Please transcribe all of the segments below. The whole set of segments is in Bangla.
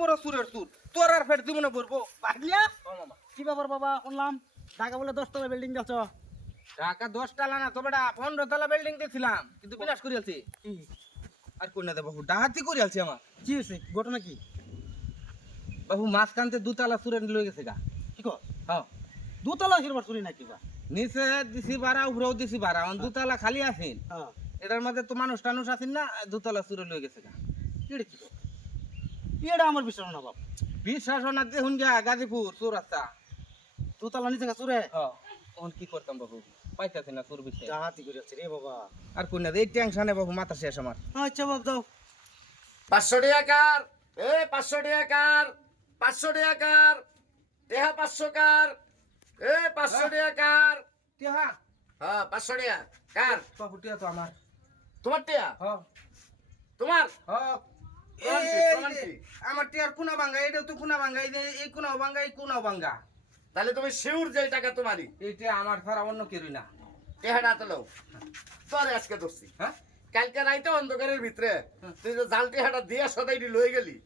বড় সুরের সুর তোর আর ফের দিব না বলবো পাগলিয়া ও মামা কি ব্যাপার বাবা শুনলাম ঢাকা বলে 10 তলা বিল্ডিং যাচ্ছ ঢাকা 10 তলা না তবে 15 তলা বিল্ডিং দেখছিলাম কিন্তু বিনাশ করে আলছি কি আর কোন না দে বাবু ডাহাতি করে আলছি আমার কি হয়েছে ঘটনা কি বাবু মাঝখানতে দুতলা সুরের লয়ে গেছে গা কি কর হ্যাঁ দুতলা হিরবার চুরি নাকি বা নিচে দিছি ভাড়া উপরেও দিছি ভাড়া দুতলা খালি আছেন হ্যাঁ এটার মধ্যে তো মানুষ টানুষ আছেন না দুতলা সুরে লয়ে গেছে গা এটা কি কর এটা আমার বিশ্বাস না বাপ বিশ্বাস না দেখুন গা গাজীপুর চৌরাস্তা দুতলা নিচে চুরে হ্যাঁ তখন কি করতাম বাবু পাইতাছি না চোর বিষয়ে ডাহাতি করে আছে রে বাবা আর কোন না এই টেনশনে বাবু মাথা শেষ আমার আচ্ছা বাপ দাও 500 টাকা কার 500 টাকা কার 500 টাকা কার টেহা 500 কার 500 টাকা কার টিহা হ্যাঁ 500 টাকা কার বাবু টিহা তো আমার তোমার টেহা হ্যাঁ তোমার হ্যাঁ প্রমাণ কি? প্রমাণ কি? আমার টিয়ার কোনা ভাঙ্গা এটা তো কোনা ভাঙ্গা এই কোনাও ভাঙ্গা এই কোনাও ভাঙ্গা তাহলে তুমি শিউর যে টাকা তোমারই এইটা আমার ছাড়া অন্য কেউই না টেহাটা তো লও তোরে আজকে ধরছি হ্যাঁ কালকে রাইতে অন্ধকারের ভিতরে তুই যে জাল টেহাটা দিয়া সদাইটি লয়ে গেলি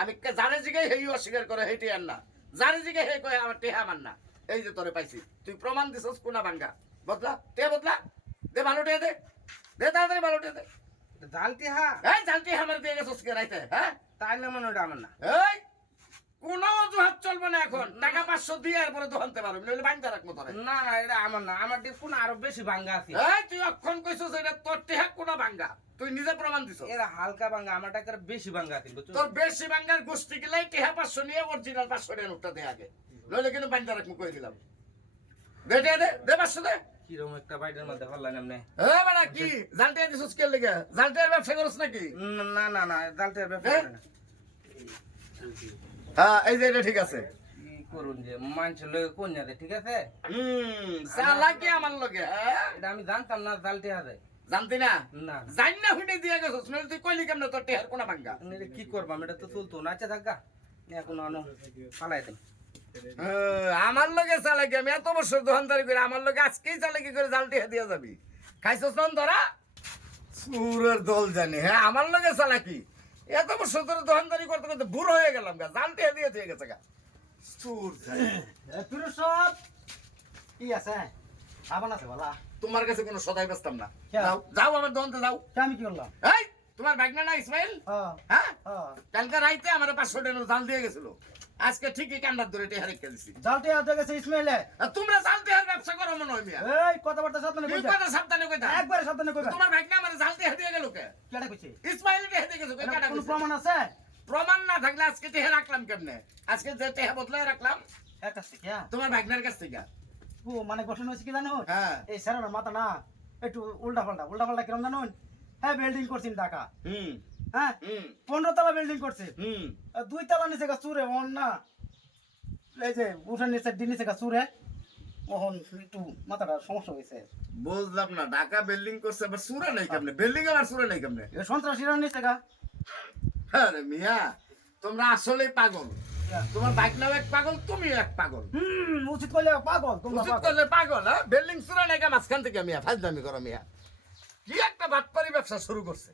আমি জানে জিগে হেই অস্বীকার করে হেইটি আর না জানে জিগে হে কয় আমার টেহা মান না এই যে তোরে পাইছি তুই প্রমাণ দিছস কোনা ভাঙ্গা বদলা তে বদলা দে ভালো টেহা দে দে তাড়াতাড়ি ভালো টেহা দে জাল টিহা এই জাল টেহা আমার দিয়ে গেছস কে রাইতে হ্যাঁ তাই না মনে ওটা আমার না এই কোনো অজুহাত চলবে না এখন টাকা 500 দিয়ে এরপরে দোকানতে পারবি নইলে বাইন্দা রাখবো তোরে না না এটা আমার না আমার দিয়ে কোনা আরো বেশি ভাঙ্গা আছে এই তুই অক্ষণ কইছস এটা তোর টেহা কোনা ভাঙ্গা তুই নিজে প্রমাণ দিছস এরা হালকা ভাঙ্গা আমার টাকার বেশি ভাঙ্গা আছে বুঝছো তোর বেশি ভাঙ্গার গোষ্ঠী গেলাই টেহা 500 নিয়ে অরিজিনাল 500 টাকা নোটটা দে আগে নইলে কিন্তু বাইন্দা রাখবো কই দিলাম দে দে দে দে 500 দে কিরকম একটা বাইরের মধ্যে হল্লাম এমনি এ বাড়া কি জালটা দিছস কে লাগা জালটার ব্যবসা করছ নাকি না না না জালটার ব্যাপার হ্যাঁ? না হ্যাঁ এই যে এটা ঠিক আছে কি করুন যে মানুষের লগে কোন যাবে ঠিক আছে চালাকি আমার লগে হ্যাঁ এটা আমি জানতাম না জাল টিহা যায় জানতি না না জান না হুইনে দিয়া গেছস নইলে তুই কইলি কেমনে তোর টেহার কোনা ভাঙ্গা এটা কি করবাম এটা তো চলতো না আচ্ছা থাকা এখন আনো পালাই দেন আমার লগে চালাকি আমি এত বছর দোকানদারি করে আমার লগে আজকেই চালাকি করে জাল টেহা দিয়া যাবি খাইছস না ধরা সুরের দল জানি হ্যাঁ আমার লগে চালাকি এত বছর ধরে দোকানদারি করতে করতে বুড়ো হয়ে গেলাম গা জাল টেহা দিয়ে দিয়ে গেছে গা সুর জানি পুরুষ সব কি আছে আবার আছে বলা তোমার কাছে কোনো সদাই বেচতাম না হ্যাঁ। যাও যাও আমার দোকানতে যাও আমি কি করলাম এই তোমার ভাগনা না ইসমাইল হ্যাঁ হ্যাঁ হ্যাঁ কালকে রাইতে আমার 500 টাকা জাল দিয়ে গেছিল আজকে ঠিকই কান্ডার ধরে টেহা রেখে দিছি জালটি হাতে গেছে ইসমাইলে আর তোমরা জাল টেহার ব্যবসা করো মনে হয় মিয়া এই কথাবার্তা সাবধানে কি কইতা কথা সাবধানে কইতা একবারে সাবধানে কইবা তোমার ভাগনা আমার জাল টেহা দিয়ে গেল কে কেডা কইছে ইসমাইল টেহা দিয়ে গেছে কাটা কোনো কইছে। প্রমাণ আছে প্রমাণ না থাকলে আজকে টেহা রাখলাম কেমনে আজকে যে টেহা বদলায় রাখলাম এক আছে কি তোমার ভাগনার কাছ থেকে ও মানে গঠন হইছে কি জানো হ্যাঁ এই স্যারের মাথা না একটু উল্টা পাল্টা কিরম জানুন হ্যাঁ বিল্ডিং করছেন ঢাকা হুম হ্যাঁ হুম 15 তলা বিল্ডিং করছে হুম আর 2 তলা নিচে গা চুরে অন না এই যে উঠান নিচে দিন নিচে গা চুরে ওহন একটু মাথাটা সমস্যা হয়েছে বুঝলাম না ঢাকা বিল্ডিং করছে আবার সুরা নাই কেমনে বিল্ডিং আবার সুরা নাই কেমনে এই সন্ত্রাসীরা নিচে গা আরে মিয়া তোমরা আসলেই পাগল তোমার ভাগনাও এক পাগল তুমিও এক পাগল উচিত করলে পাগল তোমরা উচিত পাগল করলে পাগল হ্যাঁ বিল্ডিং সুরা নাই মাঝখান থেকে মিয়া ফাজলামি করো মিয়া কি একটা বাটপারি ব্যবসা শুরু করছে